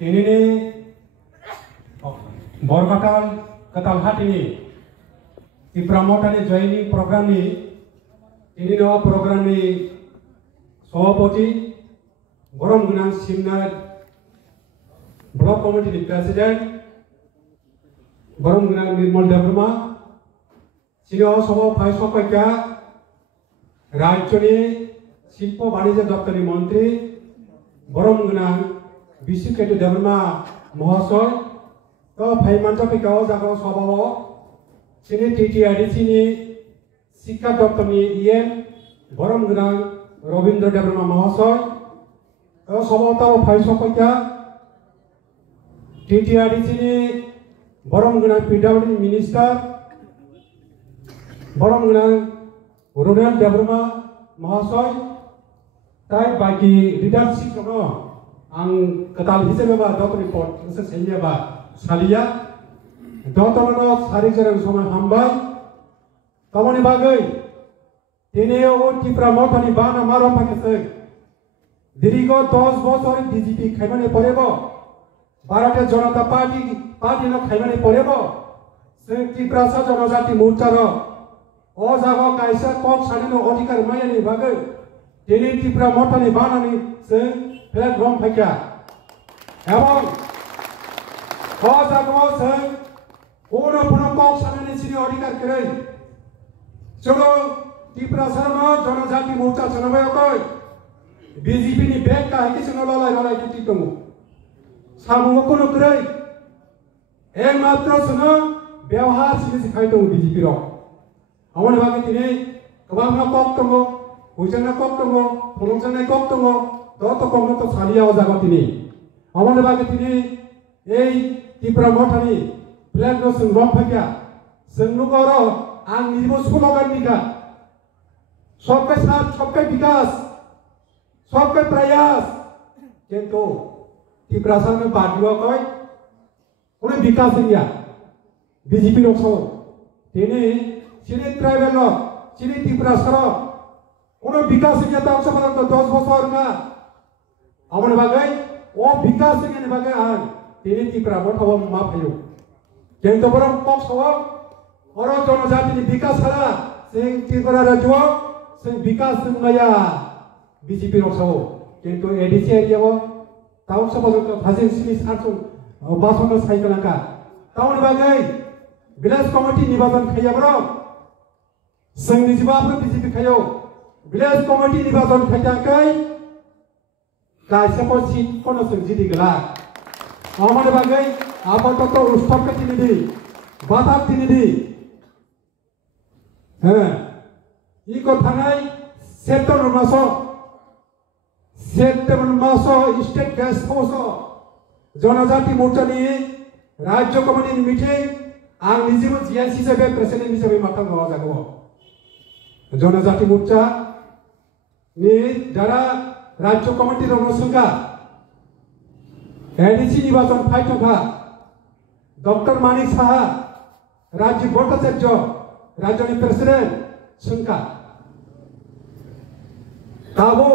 ini borbatal katal hat ini di pramotani joining program ini no program ini Sopoti Borom Gunang Simnad Block Committee President Borom Gunang Nirmal Debrma Sino Sobo Pai Sopaka Rajoni Silpo Banija Daptari Mantri Borom Gunang Bisiketi Debrma Mohasoy To Pai Mantapika Jago Sobo Sini TTID Sini Sikka Daptari IM Borom Gunang Robindra Debrma Mohasoy To Sobo Tao Pai Sopaka TTID Sini Borom Gunang PWD Minister Borom Gunang Rural Debrma Mohasoy Tai bagi leadership kono ang ketal hisebe ba dot report se selya ba salia dot ono sari jarang somay hambai kamoni bagai tene o tipra motani bana maro pakese dirigo 10 বছর BJP খাইবানে পড়েব ভারতীয় জনতা party ন খাইবানে পড়েব সে ত্রিপুরা জনজাতি মোর্চার ও জাগো কাইসা cock সানিনো অধিকার মায়ানি বাগে তিনি ত্রিপুরা মটনি বানানি সে platform ফাইকা এবং ও জাগো সে কোন কক সানিনি সিনি অধিকার করে চলো ত্রিপুরা জনজাতি মোর্চা চনবায় কই BJP ni back ka hiti sino lalai kiti tomu samungo kono kurai matra sino ব্যবহার sini sikhai tomu BJP ro amone bagi tini kabang na kok tomu hujan na kok tomu pulungsan na kok tomu to kono to salia ojago tini amone bagi tini ei Tripura mothani flag no sung rom phakya sungnu goro ang nibo slogan nika सबके साथ सबके विकास सबके प्रयास किंतु त्रिपुरा में पार्टियों को उन्हें विकास इंडिया बीजेपी लोग सो तेने सिने ट्राइबल लोग सिने त्रिपुरा सरो उन्हें विकास इंडिया तक सब लोग 10 বছর का अमन बागै वो विकास इंडिया ने बागै आन तेने त्रिपुरा बहुत हवा माफ है किंतु बरम पक्ष हो और जनजाति ने विकास करा सिंह त्रिपुरा राज्य सिंह विकास नया BJP 록서 কিন্তু ADC এরিয়াও টাউন সভাজত ভাজিন সিনি সারসুং বাসন সাইকেলাকা টাউন বাগৈ ভিলেজ কমিটি নির্বাচন খাইয়াবর जोंनि जिबाफोर BJP खायो ভিলেজ কমিটি নির্বাচন খাইয়াkai কাইসাপো সিট কোন जों जिदिगला আমাদের বাগৈ আপাতত উৎসবকে তিনিদি বাতাব তিনিদি হ্যাঁ ই কথানাই সেপ্টেম্বর মাস स्टेट गेस्ट हाउस जनजाति मोर्चानि राज्य कमिटी मिटिं आं निजेबो जिएस हिसाबै प्रेसिडेंट हिसाबै माथां गावा जागो जनजाति मोर्चा नि दारा राज्य कमिटी रनसंगा एडीसी निर्वाचन फाइटोखा डॉक्टर मानिक साहा राजीव भट्टाचार्य राज्यनि प्रेसिडेंट संका ताबो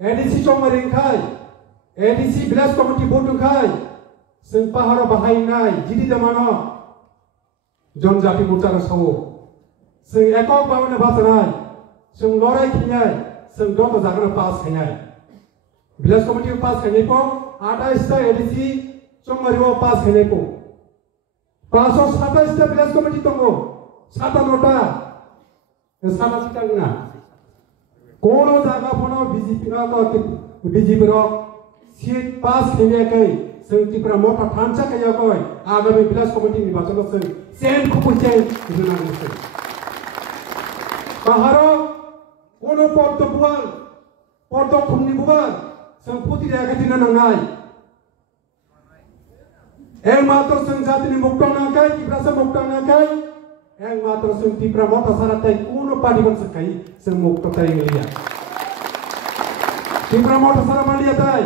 ADC चमरिंखाय ADC विलेज कमिटी बोर्डखाय जों पाहाराव बाहायनाय जिदि दमानो जनजाति मोर्चा सावो जों एকক बावनो बाथनाय जों लराय खिनाय जों दत जागोन पास खायनाय विलेज कमिटी पास खायनायखौ 28 टा ADC चमरिव पास खायनायखौ 527 टा विलेज कमिटी दंगो 57 टा साना सिटांगना कोनो जागा फनो बीजेपी रो सीट पास खेलियाखै जों त्रिपुरा मथा थानसा खायाखै आगामी विलेज कमिटी निर्वाचन जों सेन खुपुचे जुनांगसै बाहारो कोनो पर्द खुमनि बुवार जों फुति राखै दिन नांनाय एकमात्र जों जातिनि मुक्त नांखाय त्रिपुरा मुक्त नांखाय एकमात्र जों त्रिपुरा मथा साराथाय कोनो पार्टी बनसखाय जों मुक्त तायलिया त्रिपुरा मथा सारा मालिया ताय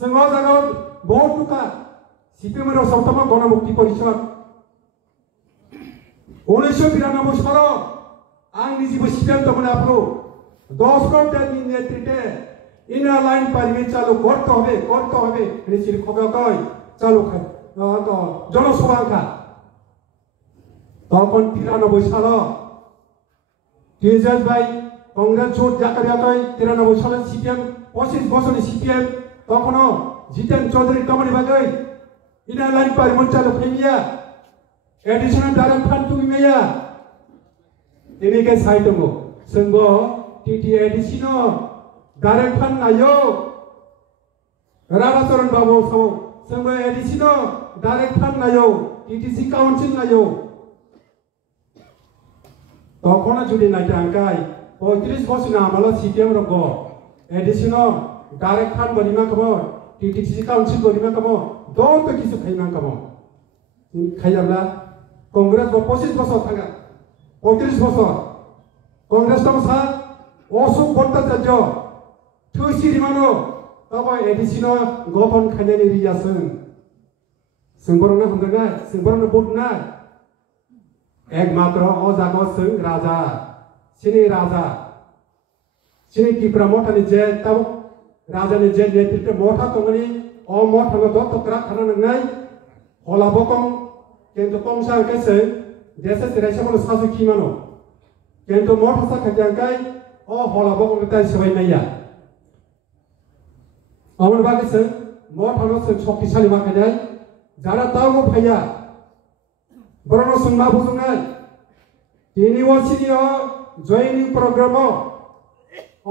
जों जागाव बहुत टुका सीपीएम रो सप्तम गणमुक्ति परिषद 1992 सालाव आं निजेबो सिद्धांत मोन आपरो 10 घन्टानि नेतृत्वे ইনার লাইন পারিবে চালু করতে হবে নিশ্চিত খবর কয় চালু খায় তো জনসভা খা তখন 93 সাল টিএসএস ভাই কংগ্রেস জোট জাকারিয়া কয় 93 সালে সিপিএম 25 বছরে সিপিএম তখনও জিতেন চৌধুরী কমানি বাগৈ ইনার লাইন পারিবে চালু খাইমিয়া এডিশনাল ডাইরেক্ট ফান্ড তুমি মেয়া ini ke sai tunggu senggo TTAD sino direct fund ayo Rara Soren Babu so senggo AD sino direct fund ayo TTC council ayo তখন যদি নাই টাঙ্কাই 35 বছর না আমলা সিপিএম রগ AD sino direct fund বলিমা কব TTC council বলিমা কব দত কিছু খাইমা কব খাইয়াবলা কংগ্রেস 25 বছর থাকা 35 বছর কংগ্রেস তমসা অশোক ভট্টাচার্য থৈসি রিমানো তবে এডিসিনো গঠন খাইনানি রিয়াসন সিংবরনে হামদনা সিংবরনে বুটনা একমাত্র অজাগ সিং রাজা সিনি ত্রিপুরা মঠানি যে তাও রাজানি যে নেতৃত্ব মঠা তংনি অ মঠানো দত্তকরা খানা নংনাই হলাবকং কিন্তু কংসা কেসে দেশে সেরাইসামনো সাসু খিমানো কিন্তু মঠ হাসা খাইজাঙ্কাই ও হলাবকং তাই সবাই নাইয়া আমার বাগেছে মঠ হানো সে শক্তিশালী মাখাই যারা তাও ভাইয়া বরণ সুন্না বুঝুনাই ইউনিভার্সিটিও জয়নিং প্রোগ্রাম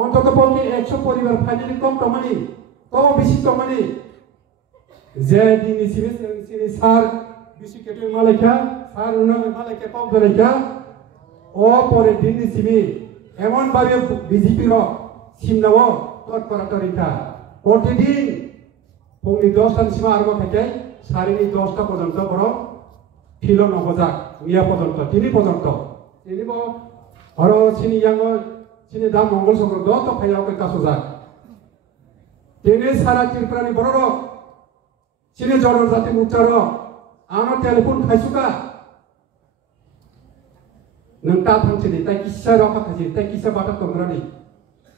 অন্তত পক্ষে 100 পরিবার ফাইনালি কম টমানি কম বেশি টমানি যে দিনি সিনি সার বিসি কেটে মালাইকা সার উনা মালাইকা কম ধরাইকা ও পরে দিনি সিমি এমন ভাবে বিজেপি র সিমনাও তৎপরতরিকা প্রতিদিন পৌনি 10টা সীমা আরম্ভ থাকে সাড়ে 10টা পর্যন্ত বড় ফিল নবজাক মিয়া পর্যন্ত তিনি পর্যন্ত তিনি আরো চিনি ইয়াঙ্গ চিনি দাম মঙ্গল সংগ্রহ দত ফাইয়াও কে কাসুজাক তিনি সারা ত্রিপুরানি বড় চিনি জনজাতি মুক্তার আনো টেলিফোন খাইসুকা নংতা থাংচিনি তাই কিসা রকা খাইছি তাই কিসা বাটা তংরানি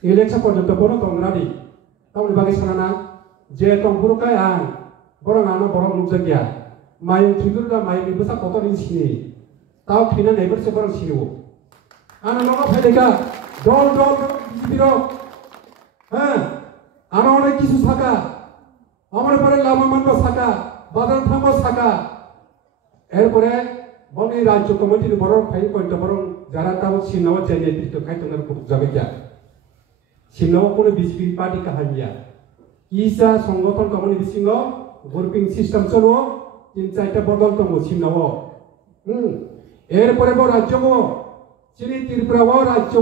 ইলেকশন পর্যন্ত বড় তংরানি তামনি বাগি সানানা যে তংপুরকায় আন বড় নানো বড় মুকজাকিয়া মাই থিগুরদা মাই বিবসা কত নি সিনি তাও থিনা নেবার সে বড় সিও আনা নগা ফাইলেকা দল বিজেপির হ্যাঁ আনা অনেক কিছু থাকা আমার পরে লামা মানব থাকা বাদল থামব থাকা এরপরে বনি রাজ্য কমিটির বড় ফাই পয়েন্ট বড় যারা তাও সিনাও যে নেতৃত্ব খাইতনার খুব যাবে যা সিনাও কোনো বিজেপি পার্টি কাহাইয়া ইসা সংগঠন কমিটি বিসিঙ্গ গ্রুপিং সিস্টেম চলো 3-4টা বদল তো সিনাও এরপরে রাজ্য চিনি ত্রিপুরা রাজ্য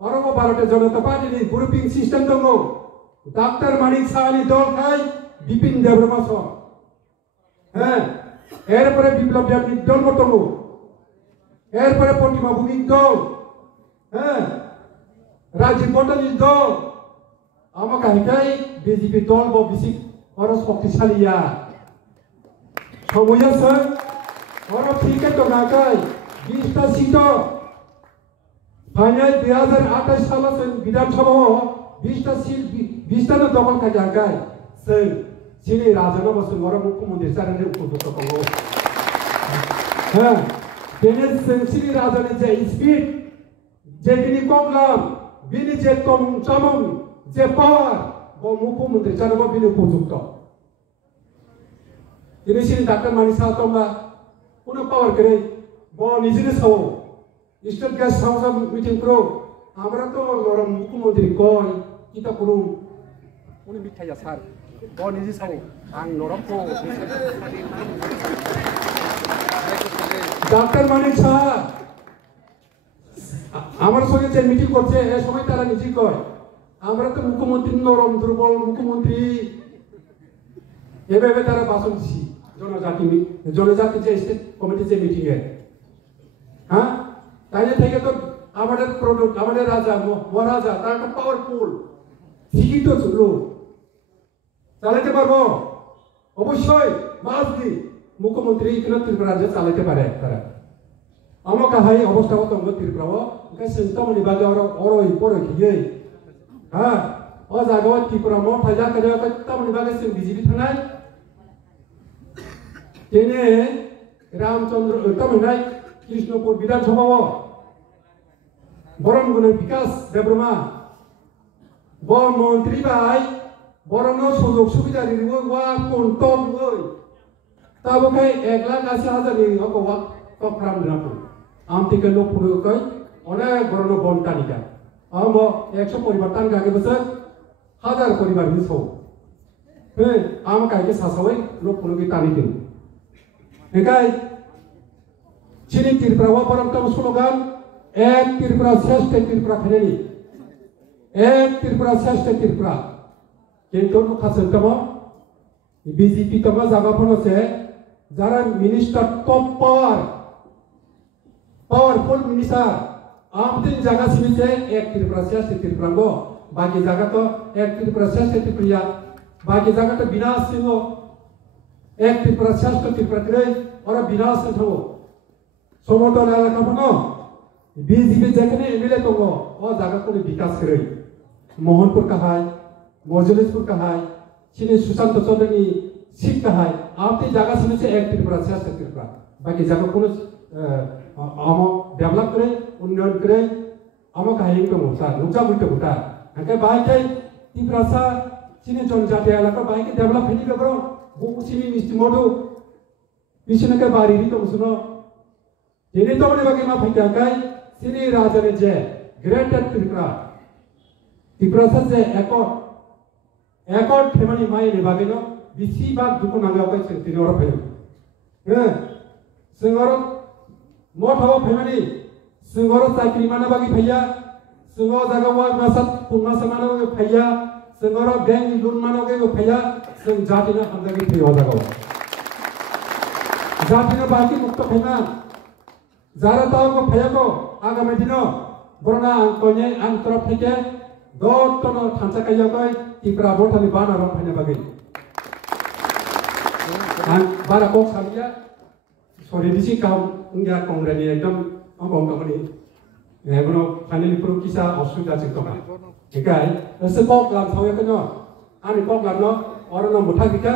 আরো 12টা জনতা পার্টি গ্রুপিং সিস্টেম দङ ডাক্তার মানিক সাহানি দল খাই বিপিন দেববর্মা স হ্যাঁ এরপরে বিপ্লব দেবনী দল দङ এরপরে প্রতিমা ভূমিক দল হ্যাঁ রাজীব বটলি দল আমাকে হাইকাই বিজেপি দল বেশি আরো শক্তিশালীয়া সময় আছে আরো ঠিকই তো নাকাই 20টা সিট ফাইনাল 2028 সালে বিধানসভা 20টা সিট 20টা দখল খাই জায়গায় সেই চিনি রাজনা বসু বড় মুখ্যমন্ত্রী সারেন্দ্র উপযুক্ত করবো হ্যাঁ তেনে চিনি রাজনী যে স্পিড যে তিনি কমলাম বিনি যে কম চমন যে পাওয়ার ও মুখ্যমন্ত্রী জানাবো বিনি উপযুক্ত তিনি চিনি ডাক্তার মানি সাহা তোমরা কোনো পাওয়ার করে নিজের Sao state gas house meeting করো আমরা তো লড়ম মুখ্যমন্ত্রী কয় কিতা করুম উনি মিঠাইয়া স্যার নিজে সাও আং লড়মকো ডাক্তার মানিক সাহা আমার সঙ্গে যে মিটিং করছে এ সময় তারা নিজে কয় আমরা তো মুখ্যমন্ত্রী নরম দুর্বল মুখ্যমন্ত্রী এভাবে তারা ভাষণ দিছি জনজাতি যে স্টেট কমিটি যে মিটিং এ হ্যাঁ তাই থেকে তো আমাদের প্রোডাক্ট আমাদের রাজা মহারাজা তার একটা পাওয়ারফুল শিক্ষিত লোক চালাতে পারবো অবশ্যই মাসবি মুখ্যমন্ত্রী এখানে ত্রিপুরা রাজ্য চালাতে পারে তারা আমাকে হাই অবস্থা হতো ত্রিপুরা গাছ তমনি বাজে ওরা অরই পরে গিয়ে হ্যাঁ जागाव त्रिपुरा मो फाइजा करे को तमनि बागे जों बिजेपि थानाय दिनै रामचंद्र तमनाय कृष्णपुर विधानसभा बरम गुण विकास देब्रमा ब मंत्री बाय बरमनो सुजुग सुबिदा दिबो वा कोनटम गय ताबोखाय 1,80,000 नि अकवा कफ्राम दिनापु आमतिके लोपुनो कय अनेक बरनो बन्टानिका आमो 100 परिवार तान गागे बसर 1000 परिवार नि सौ हे आम कायके सासावै लोपुनो के तानि दिन एकाय चिनि त्रिपुरा वा बरम तम स्लोगान एक त्रिपुरा श्रेष्ठ त्रिपुरा खनेनि एक त्रिपुरा श्रेष्ठ त्रिपुरा किंतु मुखासन तम बीजेपी तम जागाफोनो से जारा मिनिस्टर टॉप पावरफुल मिनिस्टर आमदिन जागा सिमिसे एक त्रिपुरा श्रेष्ठ त्रिपुरा गो बाकी जागा तो एक त्रिपुरा श्रेष्ठ त्रिपुरा बाकी जागा तो विनाश सिंहो एक त्रिपुरा श्रेष्ठ त्रिपुरा करे और विनाश सिंहो समोदन एलाकाफोनो बीजेपी जेखने एमएलए दंगो ओ जागाखौनो विकास करे मोहनपुर काहाय मजलिसपुर काहाय चिनि सुशांत चौधरी सीट काहाय आपते जागा सिमिसे एक त्रिपुरा श्रेष्ठ त्रिपुरा बाकी जागाखौनो आमो डेभलप करे उन्नयन करे आमो काहाय तो मोसा नुजा बुइतो बुटा हाके बायकै त्रिपुरासा चिनि जनजाति एलाका बायकै डेभलप हेनि गब्रो बुसिनि मिस्टिमोदो बिसिनके बारिनि तो मुसुनो दिनै तो ने बागे मा फैताकै सिनि राजने जे ग्रेटर त्रिपुरा त्रिपुरा से एकट फेमानि माइ ने बागेनो बिसि बा दुखु नागावकै सिनि और फैयो सिंगर मोठाव फेमानि सिंगर चाकरी माना बागी फैया सिंगर जागावा मासात पुमा समाना बागी फैया सिंगर बैंक लोन माना बागी फैया जों जातिना हमदागी फैयो जागावा जातिना बाकी मुक्त फैना जारा ताव को फैया को आगामी दिनो बरना अंकने अंतर फेके दत्तनो थांसाखायाखै त्रिपुरा बथानि बाना रं फैना बागी आं बारा कक सामिया सरि दिसि काम उंगिया कंग्रेनि एकदम अंगं कंगनि एबनो फाइनली प्रो किसा असुबिदा जों दं एकाय एसे कक लाम सावयाखैनो आनि कक लामनो अरनो मुथा बिका